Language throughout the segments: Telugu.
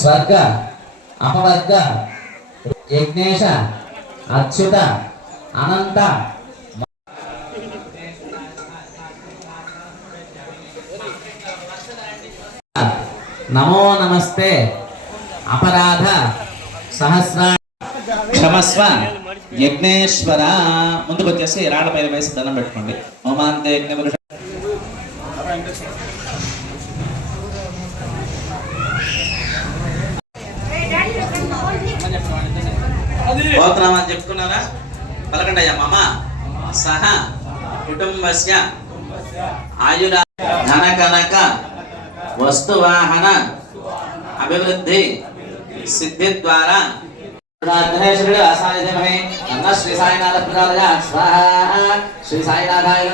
స్వర్గ అపవర్గ యజ్ఞేశ అచ్యుత అనంత. నమో నమస్తే. అపరాధ సహస్ర. క్షమస్వ యజ్ఞేశ్వర. ముందుకు వచ్చేసి రాళ్ళ పైన వేసి దండం పెట్టుకోండి. హోమాంతే యజ్ఞ పలకండి అయ్యా మమ. సహ కుటుంబస్య ఆయుర ధన కనక వస్తువాహన అభివృద్ధి సిద్ధి ద్వారా. గణేశుడు అసాధ్యమహే అన్న శ్రీ సాయినాథ ప్రదాయ స్వాహ శ్రీ సాయినాథాయ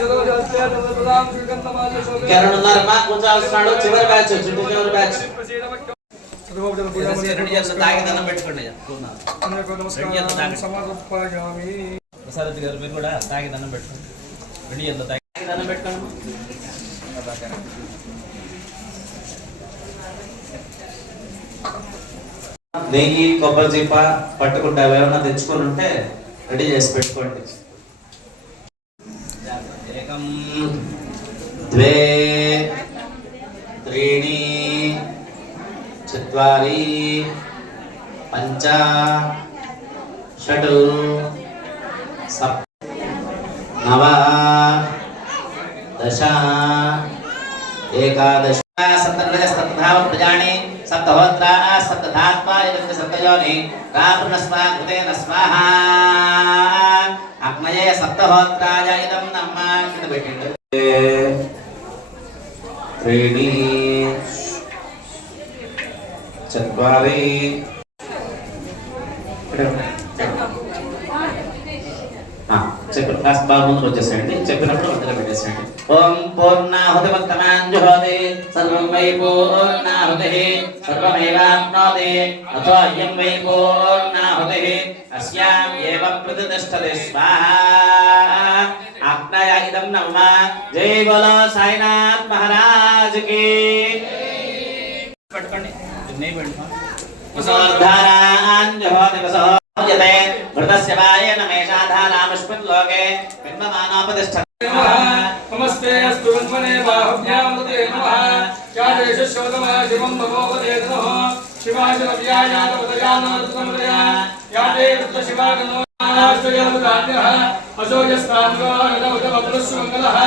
ముందు కూర్చోవలసినాడు చివరి బ్యాచ్ చుట్టూ చివరి బ్యాచ్. ప్రసాద్ గారు మీరు కూడా తాగి దండం పెట్టుకోండి. రెడీ చేద్దాం తాగి దండం పెట్టుకోండి. నెయ్యి కొబ్బరి చిప్ప పట్టుకుంటే అవి ఏమన్నా తెచ్చుకొని ఉంటే రెడీ చేసి పెట్టుకోండి. ఏకం ద్వే త్రీణి చత్వారి పంచ షట్ సప్త నవ దశ ఏకాదశ సప్తనయ సప్తధావ ప్రజాని సప్తహోత్రా సప్తధాత్మా ఇదం సప్తయోని రావణస్మా కృతేన స్వాహ అగ్నయే సప్తహోత్రాయ ఇదం నమ్మ కింద పెట్టిండు త్రీణి చత్వారి చెప్పిన క్లాస్ బాగా ముందు వచ్చేసేయండి చెప్పినప్పుడు మధ్యలో పెట్టేసేయండి. ఓం పూర్ణాహుతి భక్తమాంజుహోతి సర్వం వై పూర్ణాహుతి సర్వమేవాప్నోతి అథో అయం వై పూర్ణాహుతి అస్యాం ఏవం ప్రతిష్టతి స్వాహా. అగ్నయ ఇదం నమ. జై బోలో సాయినాథ్ మహారాజ్కి. పట్టుకోండి. నెయ్యి పెట్టుకోండి వసోర్ధారాంజహోతి వసోర్యతే శివాయ వాయేన మేషాధారామస్మిన్ లోకే బింబమానోపతిష్ఠ నమస్తే అస్తు వన్మనే బాహుభ్యామతే నమః యాదేశ శోతమా శివం భగవతే నమః శివాయ వ్యాయాత ఉదయానోదయా యాదే రుద్ర శివాగనో ఆశ్రయముదాన్యః అశోయస్తాన్వో నదవదవప్రస్వంగలః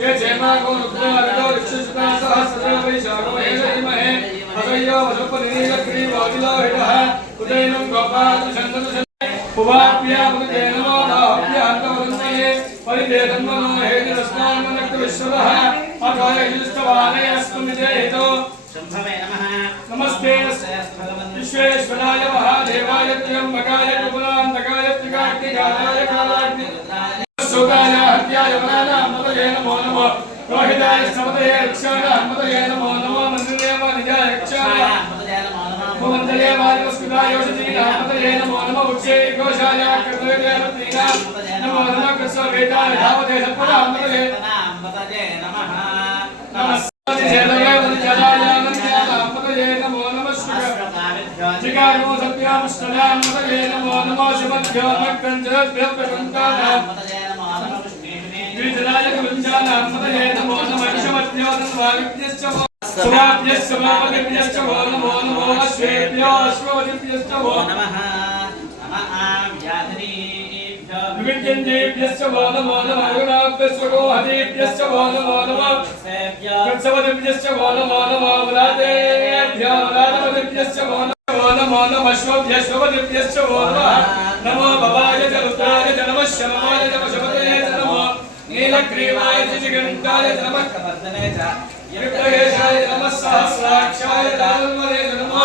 ఏ జయమాగో రుద్రవరదో రిక్షసుతా సహస్రవై వైశాఖో ఏషయిమహే అసయ్యో వసపనినీలగ్రీవాదిలోహితః ఉదయనం గోపాల చందన హేతిరస్మాన్మనక్త విశ్వదః అథాయజుష్టవానే అస్మిదేహితో శంభవే నమః నమస్తే విశ్వేశ్వరాయ మహాదేవాయ త్ర్యంబకాయ కపులాంతకాయ త్రికాగ్నికాలాయ కాలాగ్ని సుగాయ హత్యాయ వరానామతయే నమో నమో రోహితాయ సమతయే నమో నమో రక్షాయ భువంతలే వారివస్కుదాయ ఔషధీనామతయే నమో నమో ఉచ్చే ఘోషాయ కృతవేదేవతీనా నమో నమో కృష్ణవేదాయ ధావతే సత్పదామతయే నమస్తే జలయ జలాయ నంద్యానామతయే నమో నమః శివాయ జిగారో సత్యామష్టలామతయే నమో నమో శివభ్యో మగ్గంజభ్యప్రకంతానాం గిరిజరాయ కవించానామతయే నమో నమః శివభ్యో తన్వావిభ్యశ్చ సువాభ్యశ్చ వామదిభ్యశ్చ వో నమో నమో అశ్వేభ్యో అశ్వవదిభ్యశ్చ నమః నమః వ్యాధినీభ్యో వివిధ్యంజేభ్యశ్చ వో నమో నమః గుణాభ్యశ్చ నమో నమో నమో వ్రాతేభ్యో నమో నమో నమః నమో భవాయ చ రుద్రాయ చ నమః చ చ నమో నీలగ్రీవాయ చ జిగంటాయ చ నమః కవర్ధనే చ యుక్తయేశాయ చ నమః. సహస్రాక్షాయ చ నాల్మదే చ నమో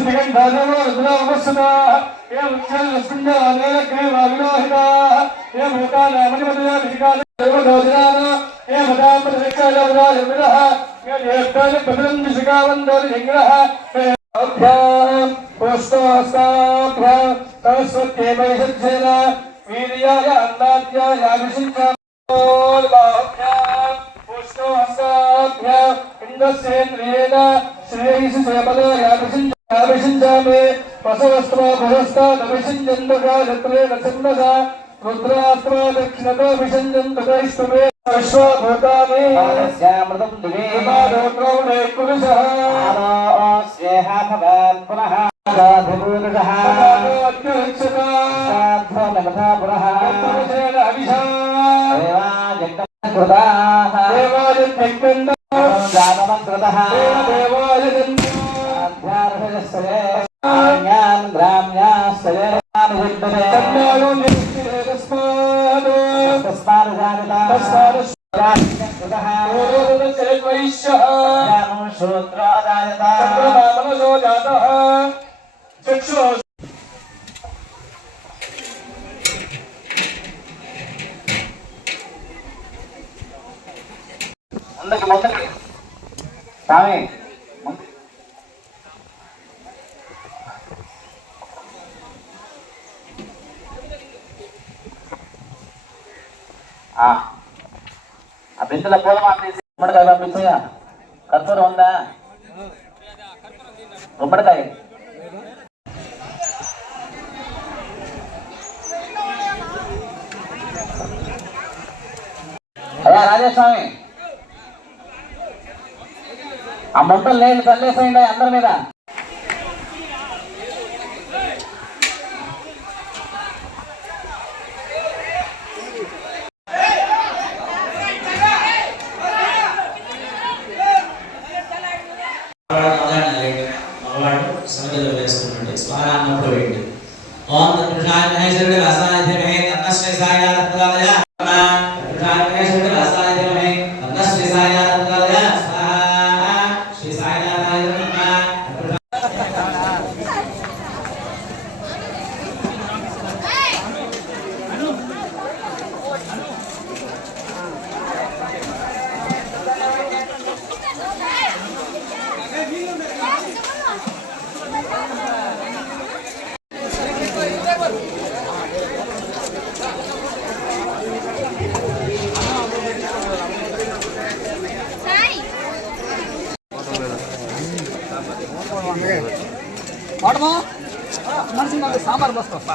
श्री भगवो रुद्रावसना ये उच्चल रसुन्ना अनेल के वागलोहिना ये भूता नामनि मदया विका देव दोजनाना ये भदाम रेखा लवरा लवरा ये लेखन बदन दिशा वंदर हिंगरह अभ्याम पुष्टोस्ताभ तस्वते वैसज्जना वीर्याय अन्नाद्याय अभिषिक्ता ओल बाह्याम पुष्टोस्ताभ इंद्रसेन्द्रियेण श्रेयसि सेवलो याभिषिक्ता అభిషించామి ఇంద్రేణ శ్రేయసి సేపదాభిషించామి వసవస్త్రాభయస్తాదభిషించందుకాలత్రేణ చిన్నద రుద్రాస్త్రా దక్షిణతో విషంజంతుకైస్తమే విశ్వభూతాని ృతౌడే పురుషः. అత్యుచ్చత అత్యుచేన అభిషా దేవాయ తన్నాలో నిరుక్తిరే తస్మాద్ తస్మాద్ వైశ్యః చంద్రమామనో జాతः చక్షు ముందుకు ముందుకి స్వామి ఆ. ఆ బిందుల పూలమాల గుమ్మడికాయ పంపించగా కర్పూరం ఉందా? గుమ్మడికాయ. అయ్యా రాజస్వామి. ఆ ముంటలు నేను చల్లేసేయండి అందరి మీద? los papás.